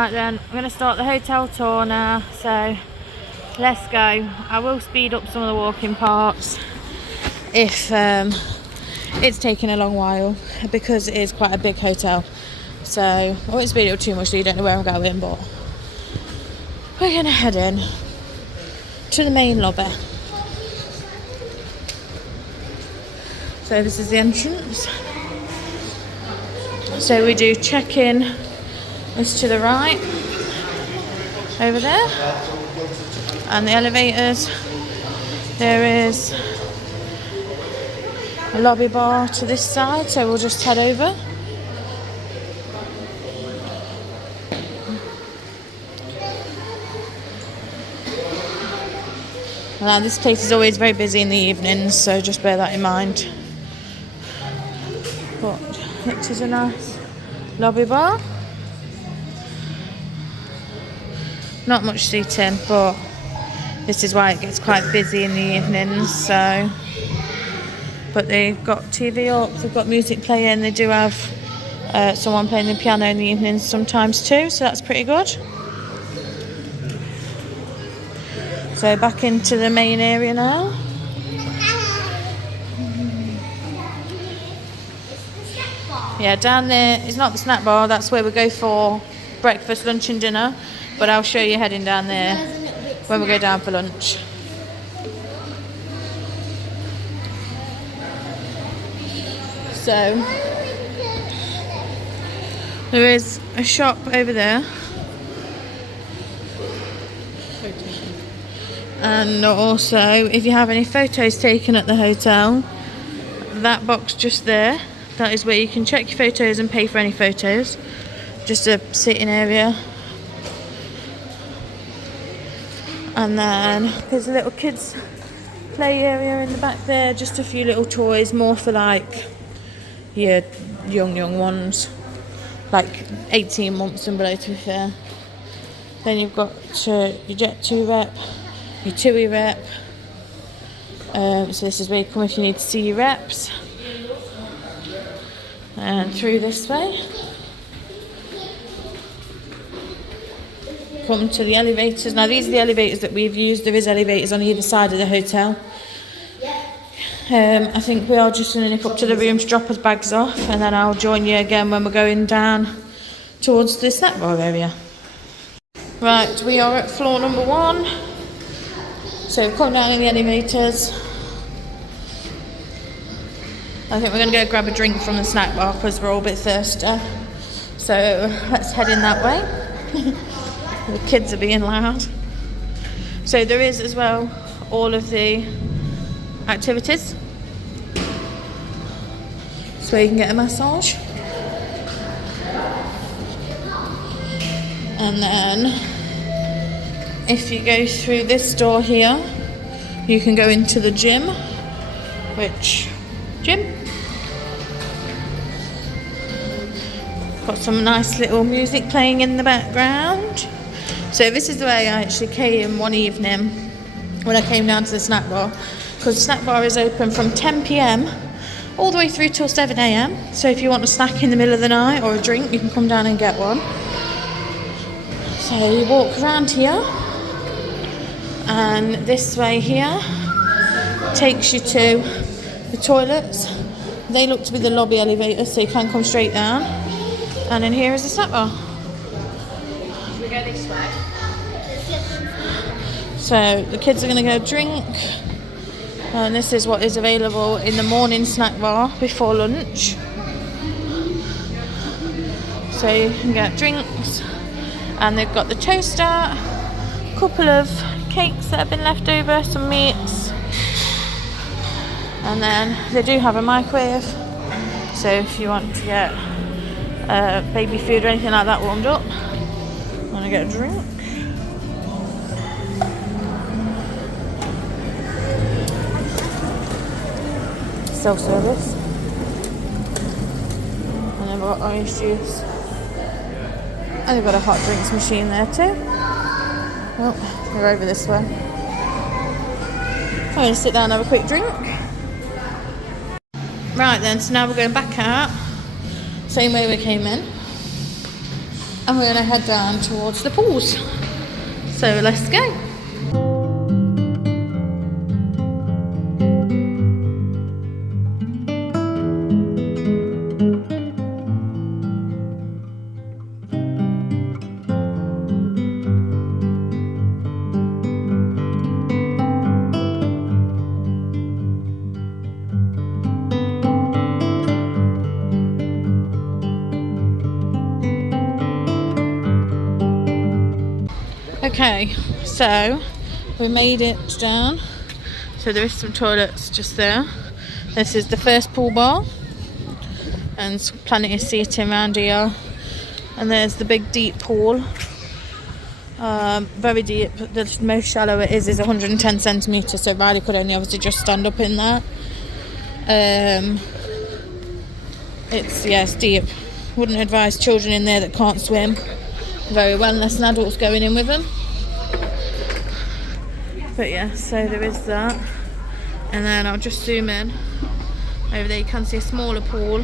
Right then, we're going to start the hotel tour now, so let's go. I will speed up some of the walking parts if it's taken a long while, because it is quite a big hotel. So I won't speed it up too much so you don't know where I'm going, but we're going to head in to the main lobby. So this is the entrance. So we do check-in. It's to the right, over there, and the elevators. There is a lobby bar to this side, so we'll just head over. Now this place is always very busy in the evenings, so just bear that in mind. But it is a nice lobby bar. Not much seating, but this is why it gets quite busy in the evenings. So, but they've got TV up, they've got music playing. They do have someone playing the piano in the evenings sometimes too, so that's pretty good. So back into the main area now. Yeah, down there is not the snack bar. That's where we go for breakfast, lunch and dinner. But I'll show you heading down there when we go down for lunch. So there is a shop over there, and also if you have any photos taken at the hotel, that box just there, that is where you can check your photos and pay for any photos. Just a sitting area. And then there's a little kids play area in the back there, just a few little toys, more for like your young ones, like 18 months and below, to be fair. Then you've got your Jet 2 rep, your TUI rep, so this is where you come if you need to see your reps, and through this way. Come to the elevators. Now these are the elevators that we've used. There is elevators on either side of the hotel. I think we are just going to nip up to the room to drop our bags off, and then I'll join you again when we're going down towards the snack bar area. Right, we are at floor number 1. So come down in the elevators. I think we're going to go grab a drink from the snack bar because we're all a bit thirsty. So let's head in that way. The kids are being loud. So there is as well all of the activities. So you can get a massage. And then if you go through this door here, you can go into the gym. Got some nice little music playing in the background. So this is the way I actually came one evening when I came down to the snack bar, because the snack bar is open from 10 p.m. all the way through till 7 a.m. So if you want a snack in the middle of the night or a drink, you can come down and get one. So you walk around here, and this way here takes you to the toilets. They look to be the lobby elevators, so you can come straight down. And in here is the snack bar. Should we go this way? So the kids are going to go drink, and this is what is available in the morning snack bar before lunch. So you can get drinks, and they've got the toaster, a couple of cakes that have been left over, some meats, and then they do have a microwave, so if you want to get baby food or anything like that warmed up, want to get a drink. Self-service. And they've got orange juice. And they've got a hot drinks machine there too. Oh, we're over this way. I'm going to sit down and have a quick drink. Right then, so now we're going back out. Same way we came in. and we're going to head down towards the pools. So let's go. Okay, so we made it down. So there is some toilets just there. This is the first pool bar, and there's plenty of seating around here. And there's the big deep pool, very deep. The most shallow it is 110 centimetres, so Riley could only obviously just stand up in that. It's deep. Wouldn't advise children in there that can't swim very well unless an adult's going in with them. But yeah, so there is that. And then I'll just zoom in. Over there you can see a smaller pool,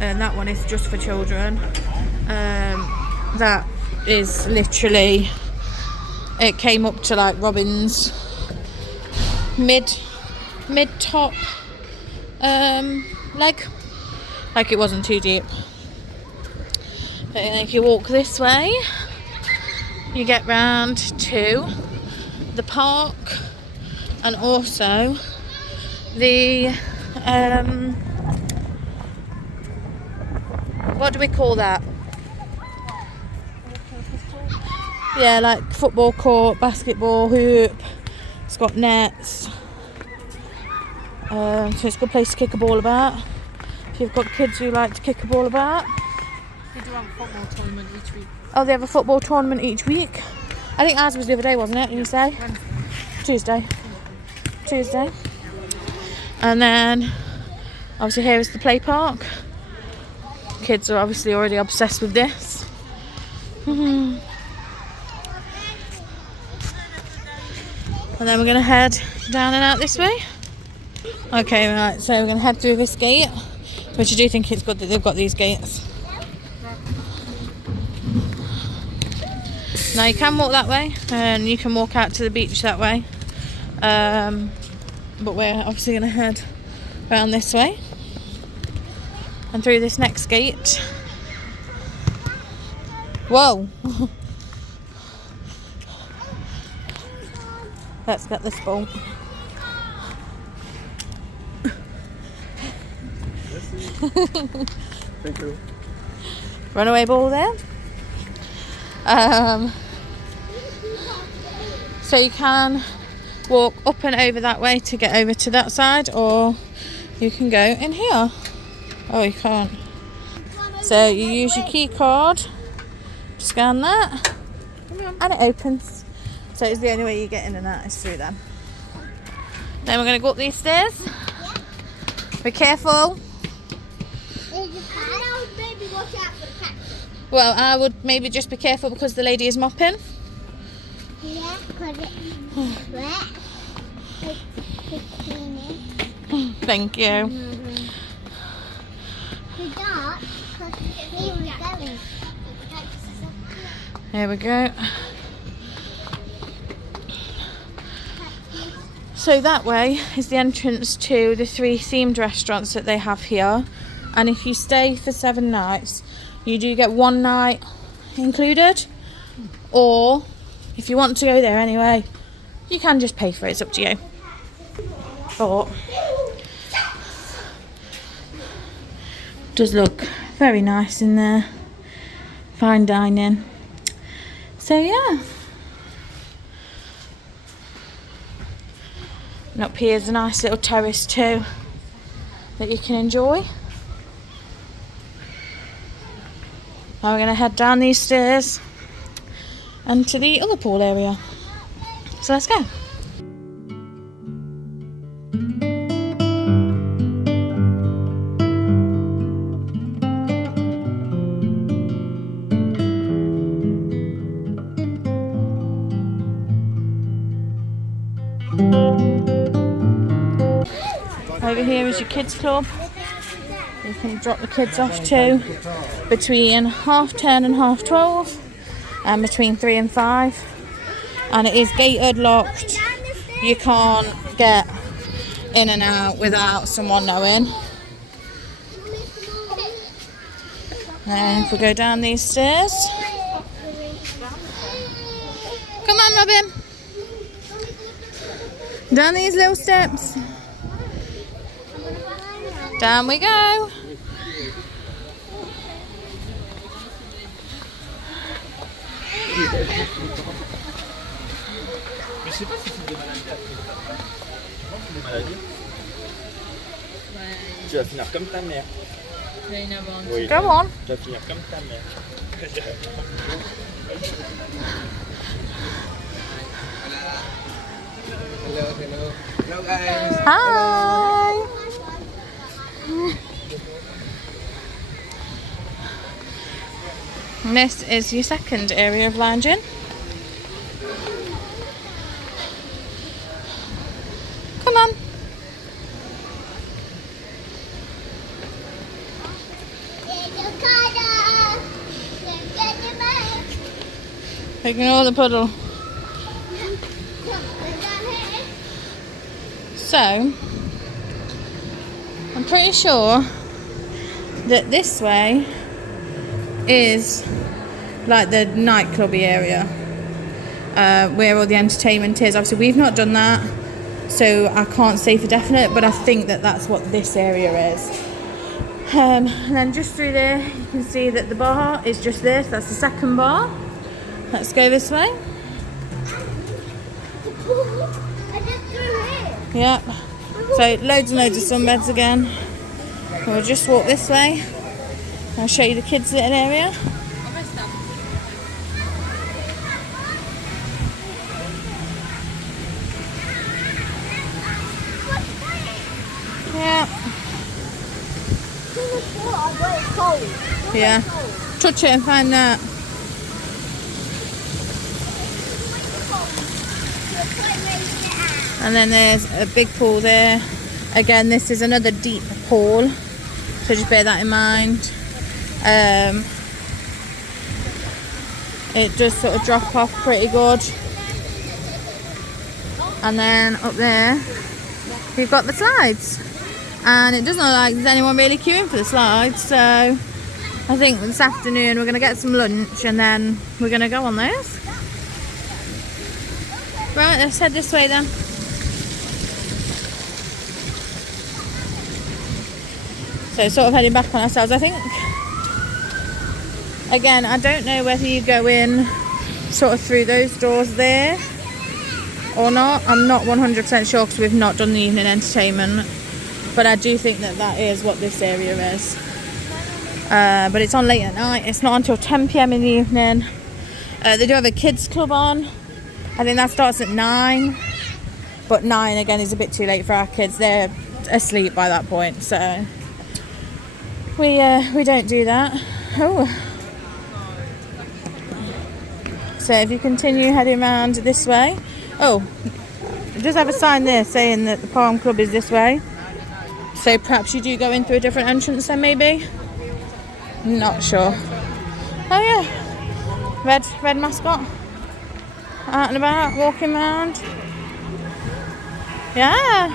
and that one is just for children. That is literally, it came up to like Robin's mid top leg, like it wasn't too deep. But if you walk this way, you get round to the park, and also the what do we call that? Yeah, like football court, basketball hoop. It's got nets, so it's a good place to kick a ball about if you've got kids who like to kick a ball about. They do have a football tournament each week. Oh, they have a football tournament each week? I think ours was the other day, wasn't it? You say? Tuesday. And then obviously here is the play park. Kids are obviously already obsessed with this. And then we're going to head down and out this way. Okay, right, so we're going to head through this gate, which I do think it's good that they've got these gates. Now you can walk that way, and you can walk out to the beach that way, but we're obviously going to head around this way and through this next gate. Whoa! Let's get this ball. Thank you. Runaway ball there. So you can walk up and over that way to get over to that side, or you can go in here. Oh, you can't. So you use your key card, scan that, and it opens. So it's the only way you get in and out is through them. Then we're going to go up these stairs. Be careful. Well, I would maybe just be careful because the lady is mopping. Yeah, because it's wet. It's cleaning. Thank you. It's dark because he was going. Here we go. So that way is the entrance to the 3 themed restaurants that they have here. And if you stay for 7 nights, you do get 1 night included. Or if you want to go there anyway, you can just pay for it. It's up to you. But it does look very nice in there. Fine dining. So yeah. And up here is a nice little terrace too that you can enjoy. Now we're going to head down these stairs and to the other pool area. So let's go. Over here is your kids club. You can drop the kids off to. between 10:30 and 12:30, and between 3 and 5. And it is gated, locked. You can't get in and out without someone knowing. And if we go down these stairs, come on, Robin, down these little steps, down we go. Tu vas finir comme ta mère. Oui. Go on. Tu vas finir comme ta mère. Hello guys. Hi. And this is your second area of lounging. Come on. Ignore the puddle. So, I'm pretty sure that this way is like the nightclubby area, where all the entertainment is. Obviously, we've not done that, so I can't say for definite, but I think that that's what this area is. And then just through there, you can see that the bar is just this. That's the second bar. Let's go this way. Yep. So loads and loads of sunbeds again. We'll just walk this way. I'll show you the kids' little area. Yeah. Yeah. Touch it and find that. And then there's a big pool there. Again, this is another deep pool, so just bear that in mind. It does sort of drop off pretty good. And then up there, we've got the slides. And it doesn't look like there's anyone really queuing for the slides, so I think this afternoon we're going to get some lunch and then we're going to go on those. Right, let's head this way then. So sort of heading back on ourselves, I think. Again, I don't know whether you go in sort of through those doors there or not. I'm not 100% sure because we've not done the evening entertainment. But I do think that that is what this area is. But it's on late at night. It's not until 10 PM in the evening. They do have a kids club on. I think that starts at 9. But 9 again is a bit too late for our kids. They're asleep by that point, so we don't do that. Oh. So if you continue heading around this way, oh, it does have a sign there saying that the Palm Club is this way. So perhaps you do go in through a different entrance then, maybe. Not sure. Oh yeah, red mascot. Out and about, walking around. Yeah.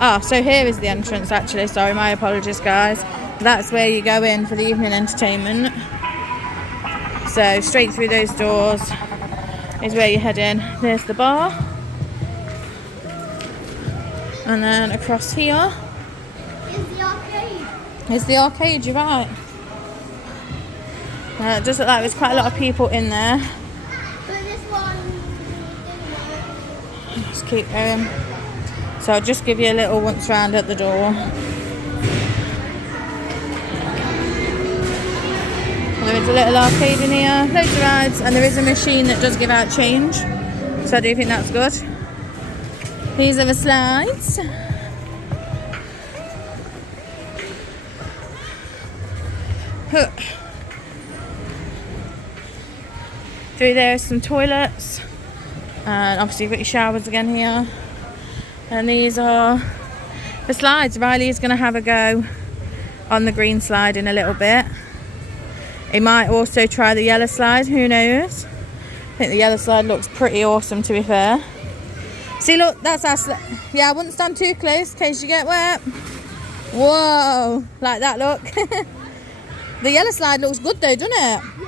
Oh, so here is the entrance actually. Sorry, my apologies guys. That's where you go in for the evening entertainment. So straight through those doors is where you head in. There's the bar. And then across here is the arcade, you're right. It does look like there's quite a lot of people in there. Just keep going. So I'll just give you a little once round at the door. There is a little arcade in here, loads of rides, and there is a machine that does give out change. So I do think that's good. These are the slides. Through there are some toilets, and obviously you've got your showers again here. And these are the slides. Riley is going to have a go on the green slide in a little bit. He might also try the yellow slide, who knows. I think the yellow slide looks pretty awesome, to be fair. See, look, that's our yeah, I wouldn't stand too close in case you get wet. Whoa, like that, look. The yellow slide looks good though, doesn't it? The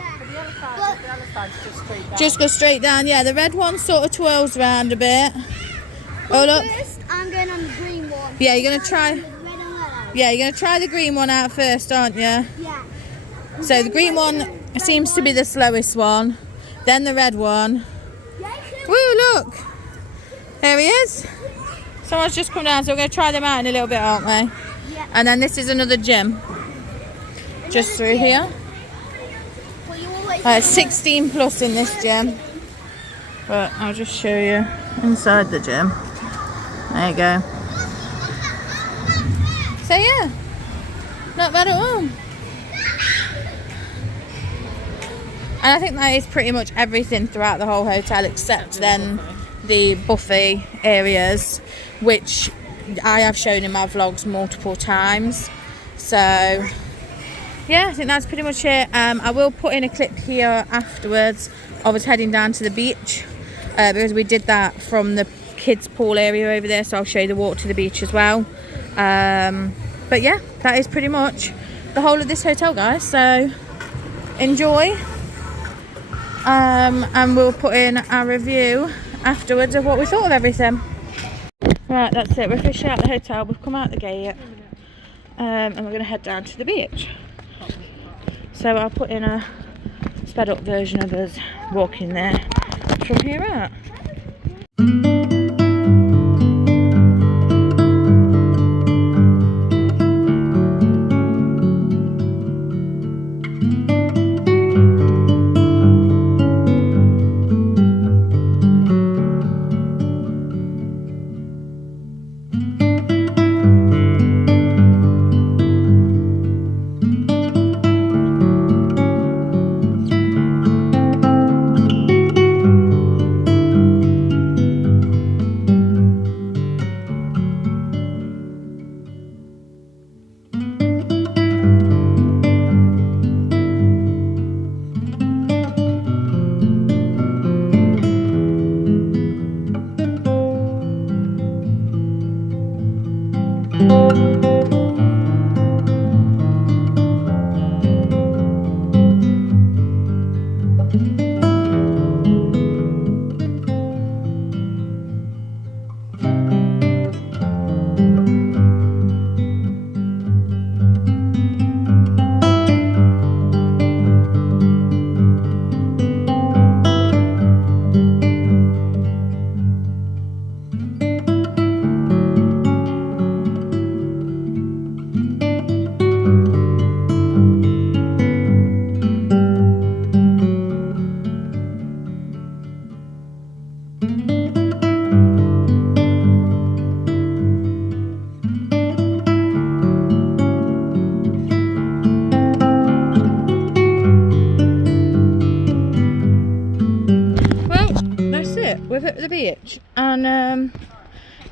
other side's just straight down. Just go straight down. Yeah, the red one sort of twirls around a bit. Oh, look. First, I'm going on the green one. Yeah, you're going to try... Red and yellow. Yeah, you're going to try the green one out first, aren't you? Yeah. So the green one seems to be the slowest one. Then the red one. Woo, look. There he is. Someone's just come down, so we're going to try them out in a little bit, aren't we? Yeah. And then this is another gym. Just through here. Well, you always 16 plus in this gym. But I'll just show you inside the gym. There you go. So yeah, not bad at all. And I think that is pretty much everything throughout the whole hotel, except then the buffet areas, which I have shown in my vlogs multiple times. So yeah, I think that's pretty much it. I will put in a clip here afterwards of us heading down to the beach, because we did that from the kids pool area over there, so I'll show you the walk to the beach as well. But yeah, that is pretty much the whole of this hotel, guys, so enjoy. And we'll put in our review afterwards of what we thought of everything. Right, that's it, we're officially out the hotel, we've come out the gate, and we're going to head down to the beach. So I'll put in a sped up version of us walking there from here out. We're at the beach, and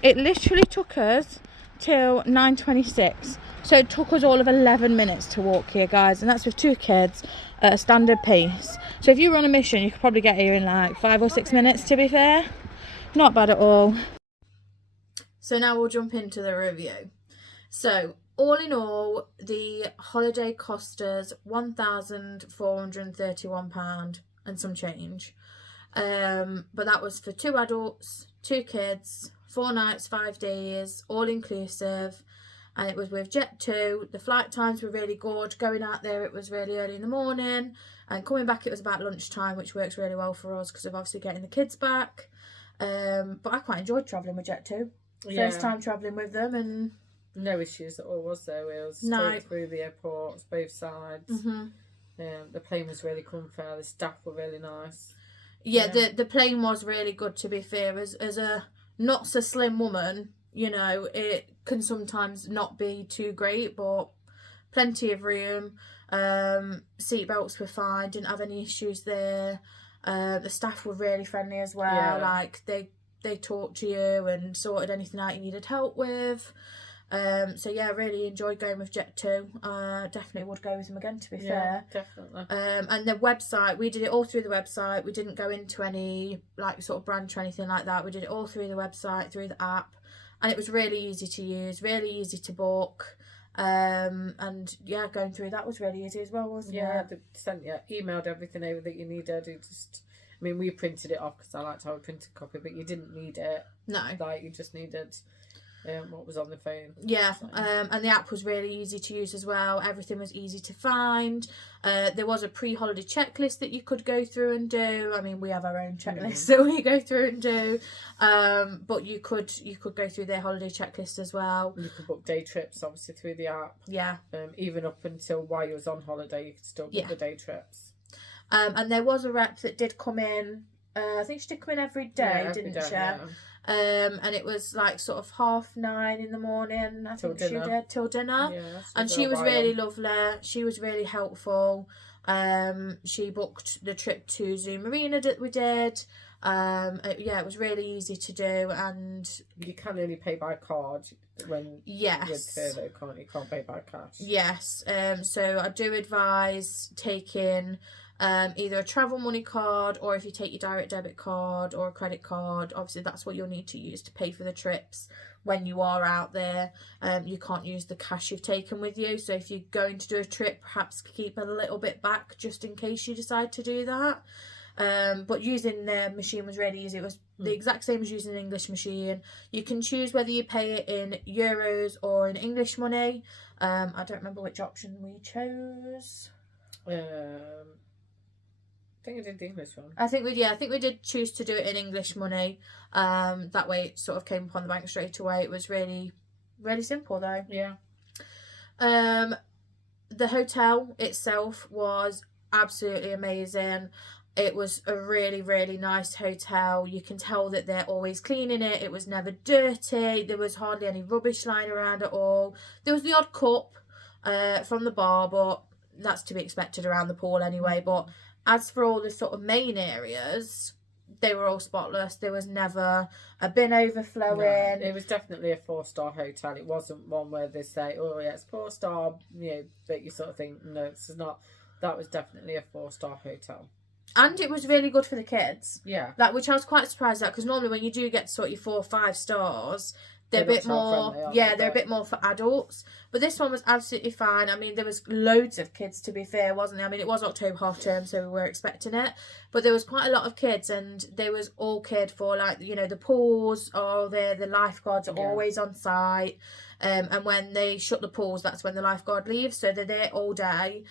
it literally took us till 9:26, so it took us all of 11 minutes to walk here, guys, and that's with 2 kids at a standard pace. So if you were on a mission, you could probably get here in like 5 or 6 minutes, to be fair. Not bad at all. So now we'll jump into the review. So all in all, the holiday cost us £1,431 and some change. But that was for 2 adults, 2 kids, 4 nights, 5 days, all inclusive, and it was with Jet2. The flight times were really good. Going out there, it was really early in the morning, and coming back, it was about lunchtime, which works really well for us because of obviously getting the kids back. But I quite enjoyed travelling with Jet2. Yeah. First time travelling with them, and no issues at all, was there? It was straight through the airports, both sides. The plane was really comfy. The staff were really nice. Yeah, the plane was really good, to be fair. As a not so slim woman, you know, it can sometimes not be too great, but plenty of room. Seat belts were fine, didn't have any issues there. The staff were really friendly as well. Yeah. Like they talked to you and sorted anything out you needed help with. So yeah, I really enjoyed going with Jet2. Definitely would go with them again, to be fair. Definitely. And the website, we did it all through the website. We didn't go into any like sort of branch or anything like that. We did it all through the website, through the app, and it was really easy to use, really easy to book. And yeah, going through that was really easy as well, wasn't it? Yeah, they sent you, emailed everything over that you needed. It just, I mean, we printed it off because I like to have a printed copy, but you didn't need it. No. Like, you just needed what was on the phone. Yeah, So. and the app was really easy to use as well. Everything was easy to find. There was a pre-holiday checklist that you could go through and do. I mean, we have our own checklist that we go through and do. But you could go through their holiday checklist as well. You could book day trips, obviously, through the app. Yeah. Even up until while you was on holiday, you could still book the day trips. And there was a rep that did come in. I think she did come in every day, didn't she? Yeah. And it was like sort of 9:30 in the morning. I think she did till dinner. Yeah, and she was really lovely. She was really helpful. She booked the trip to Zoo Marina that we did. Yeah, it was really easy to do, and you can only pay by card when with furlough, can't you? Can't pay by cash. Yes. So I do advise taking either a travel money card, or if you take your direct debit card or a credit card, obviously that's what you'll need to use to pay for the trips when you are out there. You can't use the cash you've taken with you, so if you're going to do a trip, perhaps keep a little bit back just in case you decide to do that. But using the machine was really easy. It was the exact same as using an English machine. You can choose whether you pay it in euros or in English money. I don't remember which option we chose. I think I did the English one. I think we did choose to do it in English money. That way it sort of came upon the bank straight away. It was really, really simple though. Yeah. The hotel itself was absolutely amazing. It was a really, really nice hotel. You can tell that they're always cleaning it. It was never dirty. There was hardly any rubbish lying around at all. There was the odd cup from the bar, but that's to be expected around the pool anyway. But as for all the sort of main areas, they were all spotless. There was never a bin overflowing. No, it was definitely a 4-star hotel. It wasn't one where they say, oh yeah, it's 4-star, but you sort of think, no, this is not. That was definitely a 4-star hotel. And it was really good for the kids. Yeah. Which I was quite surprised at, because normally when you do get sort of 4 or 5 stars, they're a bit more, they're a bit more for adults. But this one was absolutely fine. I mean, there was loads of kids, to be fair, wasn't there? I mean, it was October half term, so we were expecting it. But there was quite a lot of kids, and they was all cared for. Like, the pools are there, the lifeguards are always on site. And when they shut the pools, that's when the lifeguard leaves. So they're there all day.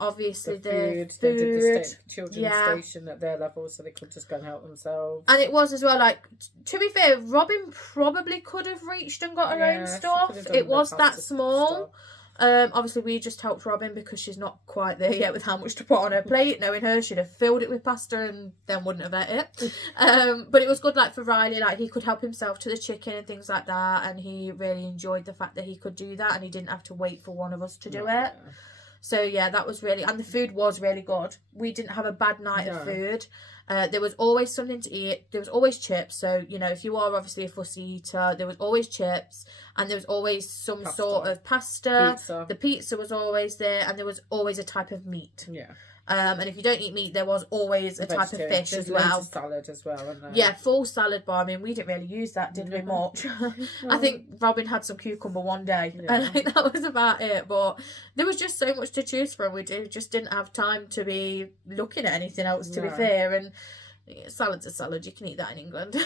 Obviously the food. They did the children's station at their level, so they could just go and help themselves. And it was as well, like, to be fair, Robin probably could have reached and got her own stuff. It was that small. Obviously we just helped Robin because she's not quite there yet with how much to put on her plate. Knowing her, she'd have filled it with pasta and then wouldn't have ate it. But it was good, like, for Riley, like, he could help himself to the chicken and things like that, and he really enjoyed the fact that he could do that and he didn't have to wait for one of us to do it. So yeah, that was really, and the food was really good. We didn't have a bad night of food. There was always something to eat. There was always chips. So, if you are obviously a fussy eater, there was always chips, and there was always some sort of pasta. The pizza was always there, and there was always a type of meat. Yeah. And if you don't eat meat, there was always a type of fish as well. Salad as well, isn't there? Yeah, full salad bar. I mean, we didn't really use that, did we, much? I think Robin had some cucumber one day, and I think that was about it. But there was just so much to choose from. We just didn't have time to be looking at anything else, to be fair. And salad's a salad. You can eat that in England.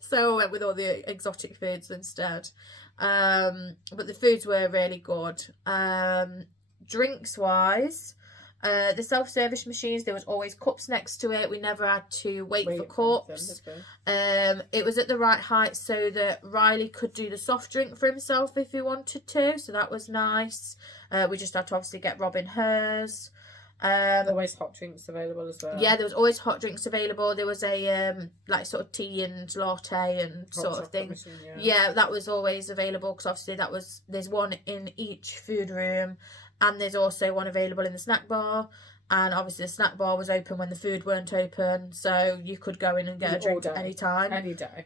So I went with all the exotic foods instead. But the foods were really good. Drinks-wise, the self-service machines, there was always cups next to it. We never had to wait for cups. It was at the right height so that Riley could do the soft drink for himself if he wanted to, so that was nice. We just had to obviously get Robin hers. Always hot drinks available as well. Yeah, there was always hot drinks available. There was a like sort of tea and latte and hot sort of thing. Machine, yeah, that was always available, because obviously there's one in each food room. And there's also one available in the snack bar. and obviously the snack bar was open when the food weren't open, so you could go in and get a drink at any time. Any day.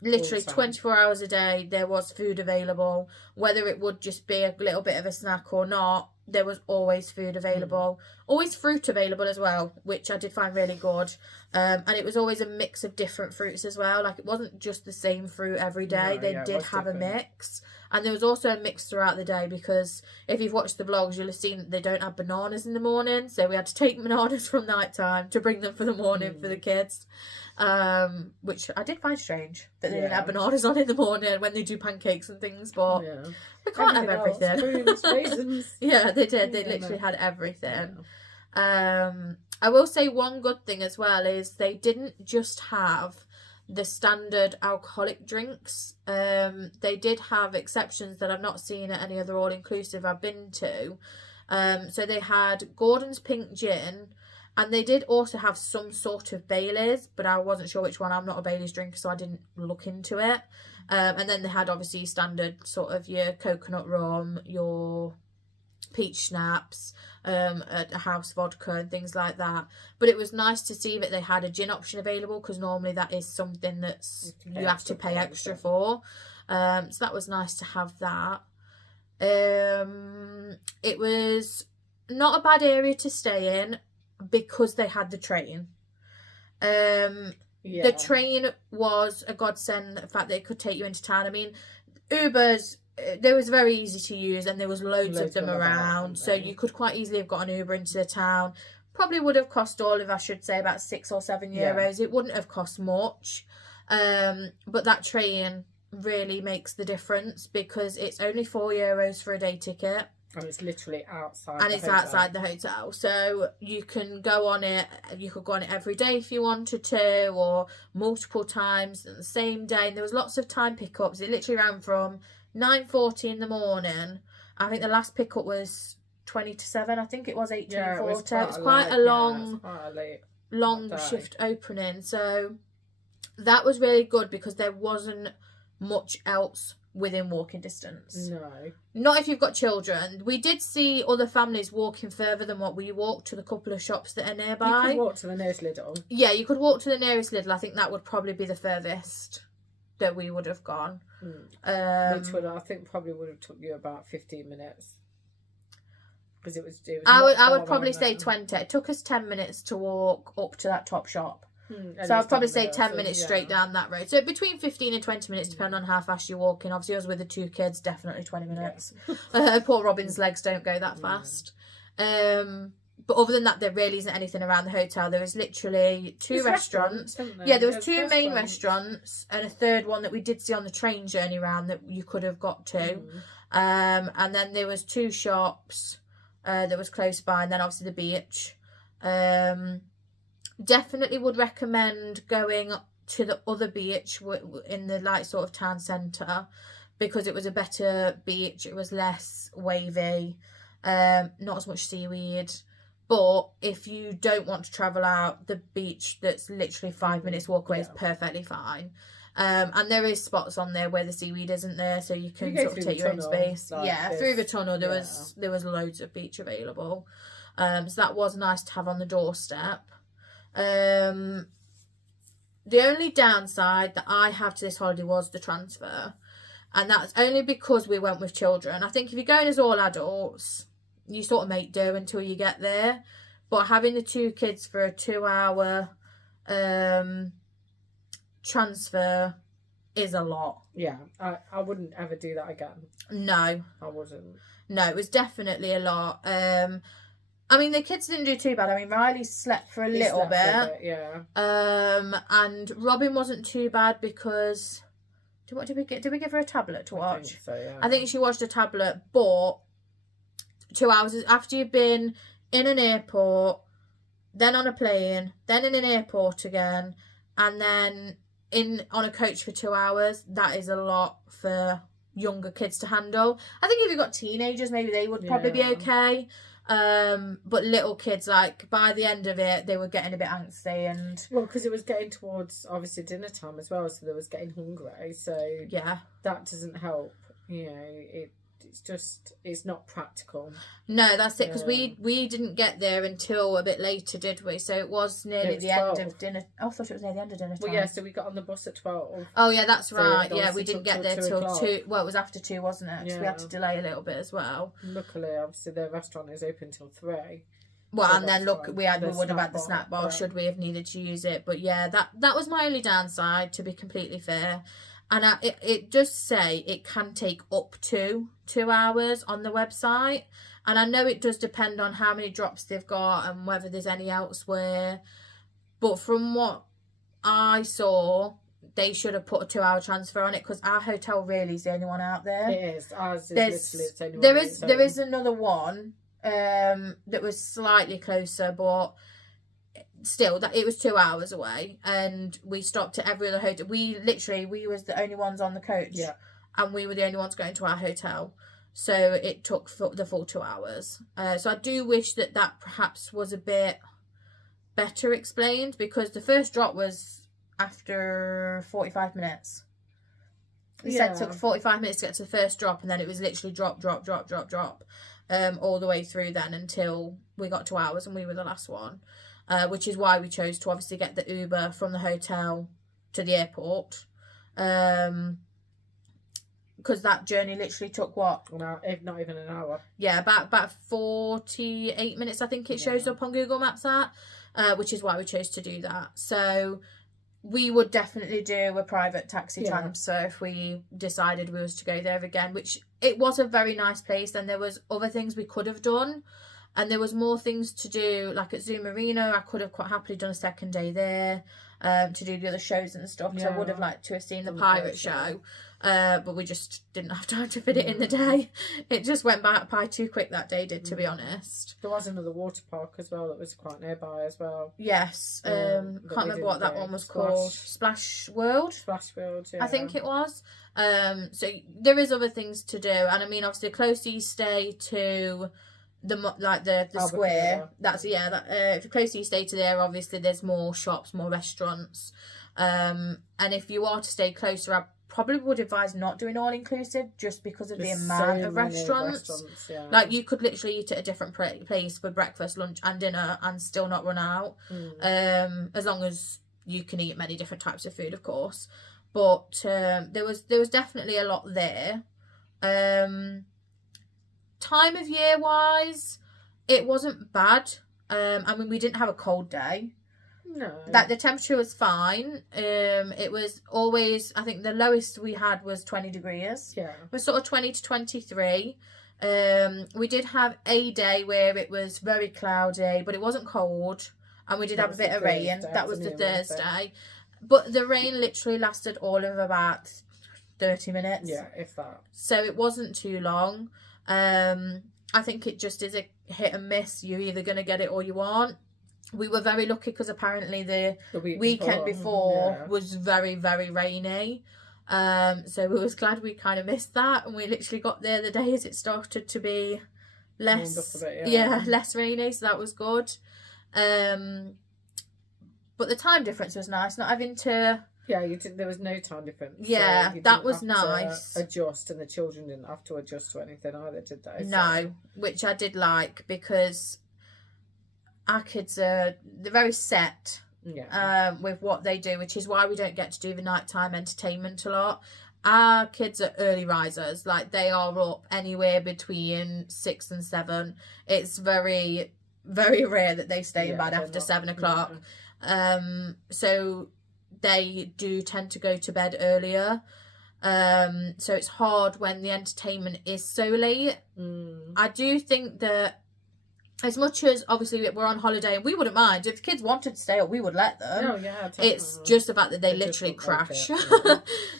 Literally 24 hours a day there was food available. Whether it would just be a little bit of a snack or not, there was always food available. Always fruit available as well, which I did find really good. And it was always a mix of different fruits as well. Like, it wasn't just the same fruit every day. No, they did have a mix. And there was also a mix throughout the day, because if you've watched the vlogs, you'll have seen that they don't have bananas in the morning. So we had to take bananas from night time to bring them for the morning for the kids. Which I did find strange that they didn't have bananas on in the morning when they do pancakes and things, but we can't have everything. Prunes, raisins. Yeah, they did. They literally had everything. I will say one good thing as well is they didn't just have the standard alcoholic drinks. They did have exceptions that I've not seen at any other all-inclusive I've been to. So they had Gordon's Pink Gin, and they did also have some sort of Baileys, but I wasn't sure which one. I'm not a Baileys drinker, so I didn't look into it. And then they had obviously standard sort of your coconut rum, your peach schnapps, a house vodka and things like that. But it was nice to see that they had a gin option available, because normally that is something that's you have to pay extra for. So that was nice to have that. It was not a bad area to stay in, because they had the train. The train was a godsend, the fact that it could take you into town. I mean, Ubers, they was very easy to use, and there was loads of them around, so you could quite easily have got an Uber into the town. Probably would have cost all of, I should say, about €6 or €7. It wouldn't have cost much, but that train really makes the difference, because it's only €4 for a day ticket. And it's literally outside. And it's outside the hotel, so you can go on it. You could go on it every day if you wanted to, or multiple times on the same day. And there was lots of time pickups. It literally ran from 9:40 in the morning. I think the last pickup was 20 to 7. I think it was 8 to 4. It was quite a long shift opening. So that was really good, because there wasn't much else within walking distance. No. Not if you've got children. We did see other families walking further than what we walked to the couple of shops that are nearby. You could walk to the nearest Lidl. Yeah, you could walk to the nearest Lidl. I think that would probably be the furthest that we would have gone. Which would, I think, probably would have took you about 15 minutes. Because it was I would probably say 20. It took us 10 minutes to walk up to that top shop. So I'd probably say 10 minutes straight down that road. So between 15 and 20 minutes, depending on how fast you're walking. Obviously, us with the 2 kids, definitely 20 minutes. Poor Robin's legs don't go that fast. But other than that, there really isn't anything around the hotel. There is literally 2 restaurants. Yeah, there was 2 main restaurants, and a third one that we did see on the train journey round that you could have got to. And then there was 2 shops that was close by, and then obviously the beach. Definitely would recommend going to the other beach in the like sort of town centre, because it was a better beach. It was less wavy, not as much seaweed. But if you don't want to travel out, the beach that's literally 5 minutes walk away is perfectly fine. And there is spots on there where the seaweed isn't there, so you can sort of take your own space. Through the tunnel there was loads of beach available. So that was nice to have on the doorstep. The only downside that I have to this holiday was the transfer, and that's only because we went with children. I think if you're going as all adults, you sort of make do until you get there, but having the 2 kids for a 2-hour transfer is a lot. I wouldn't ever do that again. No, I wouldn't. No, it was definitely a lot. I mean, the kids didn't do too bad. I mean, Riley slept for a little bit. And Robin wasn't too bad, because what did we get? Did we give her a tablet to watch? I think so, yeah. I think she watched a tablet, but 2 hours after you've been in an airport, then on a plane, then in an airport again, and then on a coach for 2 hours, that is a lot for younger kids to handle. I think if you've got teenagers, maybe they would probably be okay. But little kids, like, by the end of it, they were getting a bit angsty, and because it was getting towards obviously dinner time as well, so they was getting hungry, so that doesn't help. it's not practical. No, that's it, because we didn't get there until a bit later, did we? So it was nearly the 12. end of dinner. Oh, I thought it was near the end of dinner time. Well, yeah, so we got on the bus at 12. Oh, yeah, that's So right. it Yeah, obviously we didn't took get there till 2 till o'clock. 2. Well, it was after 2, wasn't it? Because we had Yeah. to delay a little bit as well. Luckily, obviously, the restaurant is open till 3. Well, So and then that's look, fine. we The would have had snack the snack bar, bar yeah. should we have needed to use it. But yeah, that was my only downside, to be completely fair. And it does say it can take up to 2 hours on the website. And I know it does depend on how many drops they've got and whether there's any elsewhere. But from what I saw, they should have put a 2-hour transfer on it, because our hotel really is the only one out there. It is. Ours is There's- literally its only one There of is its there own. is another one that was slightly closer, but still that it was 2 hours away, and we stopped at every other hotel. We was the only ones on the coach, Yeah. and we were the only ones going to our hotel, so it took the full 2 hours. So I do wish that perhaps was a bit better explained, because the first drop was after 45 minutes. They said it took 45 minutes to get to the first drop, and then it was literally drop, all the way through then until we got to ours, and we were the last one. Which is why we chose to obviously get the Uber from the hotel to the airport. Because that journey literally took what? If not even an hour. Yeah, about 48 minutes, I think it shows up on Google Maps at. Which is why we chose to do that. So we would definitely do a private taxi transfer if we decided we was to go there again, which it was a very nice place, and there was other things we could have done, and there was more things to do, like at Zoo Marino. I could have quite happily done a second day there to do the other shows and stuff, because I would have liked to have seen the pirate show. But we just didn't have time to fit it in the day. It just went by too quick that day, to be honest. There was another water park as well that was quite nearby as well. Yes. But Can't we remember what didn't that go. one was called. Splash World? Splash World, yeah. I think it was. So there is other things to do, and I mean, obviously, the closer you stay to the square, that's if the closer you stay to there, obviously there's more shops, more restaurants, and if you are to stay closer, I probably would advise not doing all inclusive, just because of the amount of restaurants. Like, you could literally eat at a different place for breakfast, lunch and dinner and still not run out, as long as you can eat many different types of food, of course. But there was definitely a lot there. Time of year wise, it wasn't bad. I mean, we didn't have a cold day. No. That the temperature was fine. It was always, I think the lowest we had was 20 degrees. Yeah. It was sort of 20 to 23. We did have a day where it was very cloudy, but it wasn't cold, and we did have a bit of rain. That was the Thursday. But the rain literally lasted all of about 30 minutes. Yeah, if that. So it wasn't too long. I think it just is a hit and miss. You're either going to get it or you aren't. We were very lucky, because apparently the weekend before was very, very rainy. So we was glad we kind of missed that, and we literally got there the day as it started to be less less rainy, so that was good. But the time difference was nice, not having to there was no time difference. Yeah, so you that didn't was have to nice. adjust, and the children didn't have to adjust to anything either, did they? No, which I did like, because our kids they're very set with what they do, which is why we don't get to do the nighttime entertainment a lot. Our kids are early risers, like they are up anywhere between 6 and 7. It's very, very rare that they stay in bed after 7 o'clock. So they do tend to go to bed earlier. So it's hard when the entertainment is so late. I do think that, as much as obviously we're on holiday and we wouldn't mind if the kids wanted to stay up, we would let them. Oh yeah, definitely. It's just the fact that they literally crash.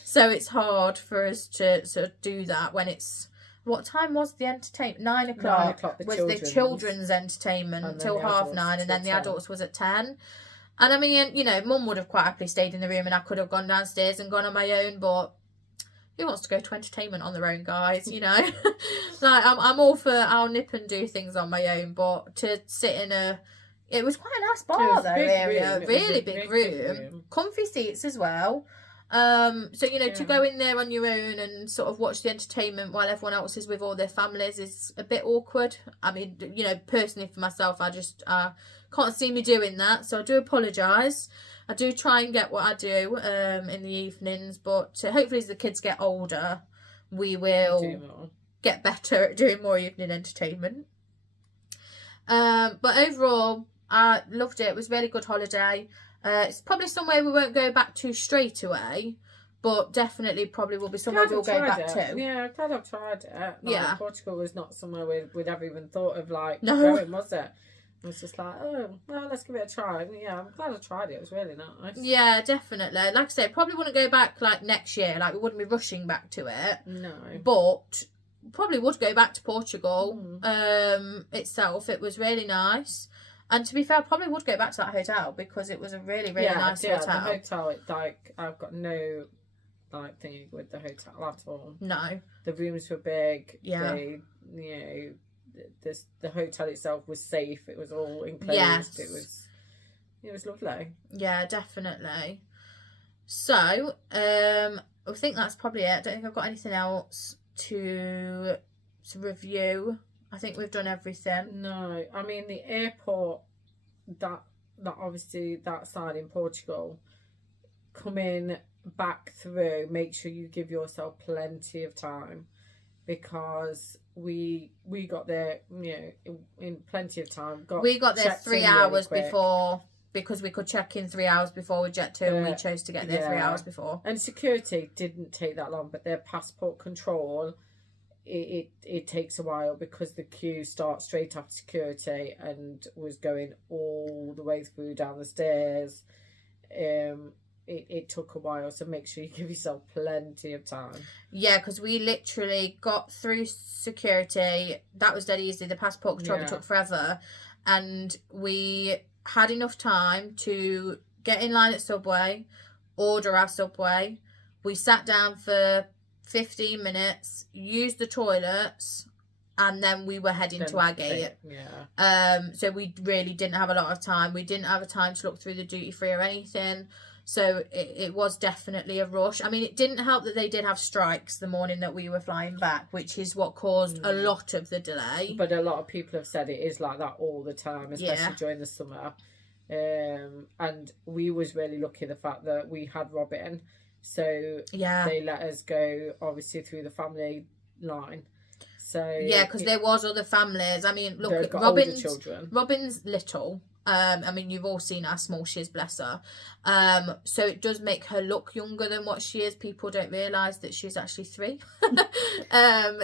So it's hard for us to sort of do that when it's, what time was the entertainment? 9 o'clock. 9 o'clock was the children's entertainment until 9:30, and then the adults was at 10. And I mean, you know, Mum would have quite happily stayed in the room, and I could have gone downstairs and gone on my own, but who wants to go to entertainment on their own, guys, you know? Like, I'm all for, I'll nip and do things on my own, but to sit in it was quite a nice bar, though, area. Really big room. Comfy seats as well. So, you know, to go in there on your own and sort of watch the entertainment while everyone else is with all their families is a bit awkward. I mean, you know, personally for myself, I just can't see me doing that. So I do apologise. I do try and get what I do in the evenings, but hopefully as the kids get older, we will get better at doing more evening entertainment. But overall, I loved it. It was a really good holiday. It's probably somewhere we won't go back to straight away, but definitely probably will be somewhere we'll go back to. Yeah, I'm glad I've tried it. Like, yeah. Portugal was not somewhere we'd ever even thought of no. going, was it? It was just like, oh, well, let's give it a try. And yeah, I'm glad I tried it. It was really nice. Yeah, definitely. Like I said, probably wouldn't go back like next year. Like we wouldn't be rushing back to it. No. But probably would go back to Portugal itself. It was really nice. And to be fair, I probably would go back to that hotel because it was a really, really nice hotel. The hotel, I've got no thing with the hotel at all. No. The rooms were big. Yeah. The hotel itself was safe. It was all enclosed. Yes. It was lovely. Yeah, definitely. So, I think that's probably it. I don't think I've got anything else to review. I think we've done everything. No, I mean the airport, that obviously that side in Portugal, coming back through, make sure you give yourself plenty of time, because we got there, you know, in plenty of time. We got there 3 hours before, because we could check in 3 hours before we jet to, and we chose to get there 3 hours before. And security didn't take that long, but their passport control, it takes a while, because the queue starts straight after security and was going all the way through down the stairs. It took a while, so make sure you give yourself plenty of time. Yeah, because we literally got through security. That was dead easy. The passport control took forever, and we had enough time to get in line at Subway, order our Subway. We sat down for 15 minutes, used the toilets, and then we were heading to our gate. So we really didn't have a lot of time. We didn't have a time to look through the duty free or anything. So it was definitely a rush. I mean, it didn't help that they did have strikes the morning that we were flying back, which is what caused a lot of the delay. But a lot of people have said it is like that all the time, especially during the summer. And we was really lucky the fact that we had Robin. So they let us go, obviously, through the family line. So because there was other families. I mean, look, Robin's little. I mean, you've all seen how small she is, bless her. So it does make her look younger than what she is. People don't realise that she's actually 3.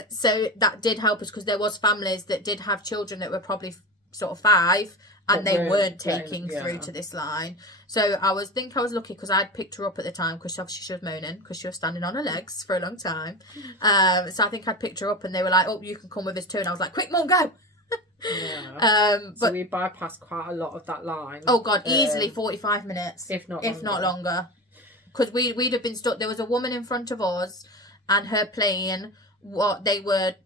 So that did help us, because there was families that did have children that were probably sort of 5, and they weren't taking through to this line. So I was lucky, because I'd picked her up at the time, because obviously she was moaning because she was standing on her legs for a long time. So I think I'd picked her up, and they were like, "Oh, you can come with us too." And I was like, "Quick, Mum, go!" But so we bypassed quite a lot of that line. Oh God, easily 45 minutes, if not longer. Because we'd have been stuck. There was a woman in front of us, and her plane, they were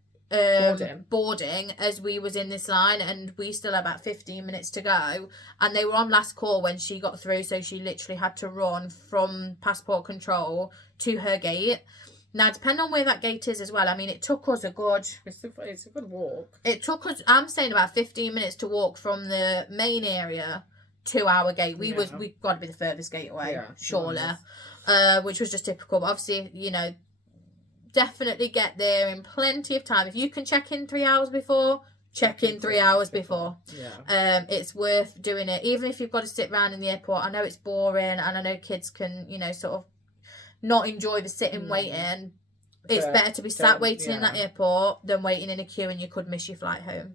boarding as we was in this line, and we still had about 15 minutes to go, and they were on last call when she got through, so she literally had to run from passport control to her gate. Now, depending on where that gate is as well, I mean, it took us a good... It's a good walk. It took us, I'm saying, about 15 minutes to walk from the main area to our gate. We got to be the furthest gate away, surely. Which was just typical. But obviously, you know, definitely get there in plenty of time. If you can check in 3 hours before, check in 3 hours before. It's worth doing it. Even if you've got to sit around in the airport. I know it's boring, and I know kids can, you know, sort of not enjoy the sitting waiting. It's better to be sat waiting in that airport than waiting in a queue, and you could miss your flight home.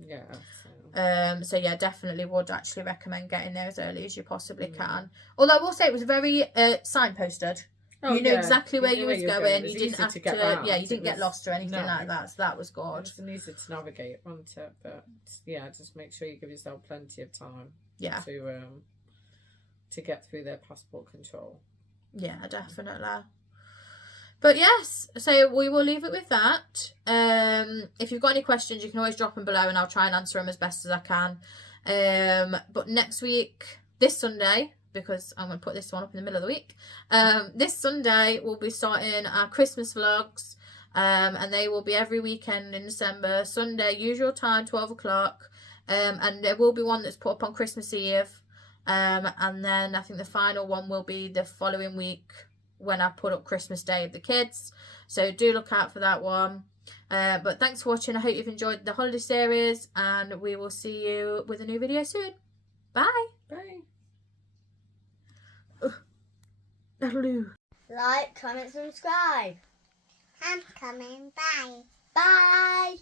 So yeah, definitely would actually recommend getting there as early as you possibly can. Although I will say it was very signposted. You knew exactly where you was going. You didn't have to you didn't get lost or anything like that. So that was good. It's easy to navigate, wasn't it? But yeah, just make sure you give yourself plenty of time. To get through their passport control. Yeah, definitely. But yes, so we will leave it with that. If you've got any questions, you can always drop them below, and I'll try and answer them as best as I can. But next week, this Sunday, because I'm going to put this one up in the middle of the week. This Sunday we'll be starting our Christmas vlogs, and they will be every weekend in December. Sunday, usual time, 12 o'clock, and there will be one that's put up on Christmas Eve, and then I think the final one will be the following week when I put up Christmas Day of the kids. So do look out for that one. But thanks for watching. I hope you've enjoyed the holiday series, and we will see you with a new video soon. Bye. Bye. Like, comment, subscribe. I'm coming. Bye. Bye.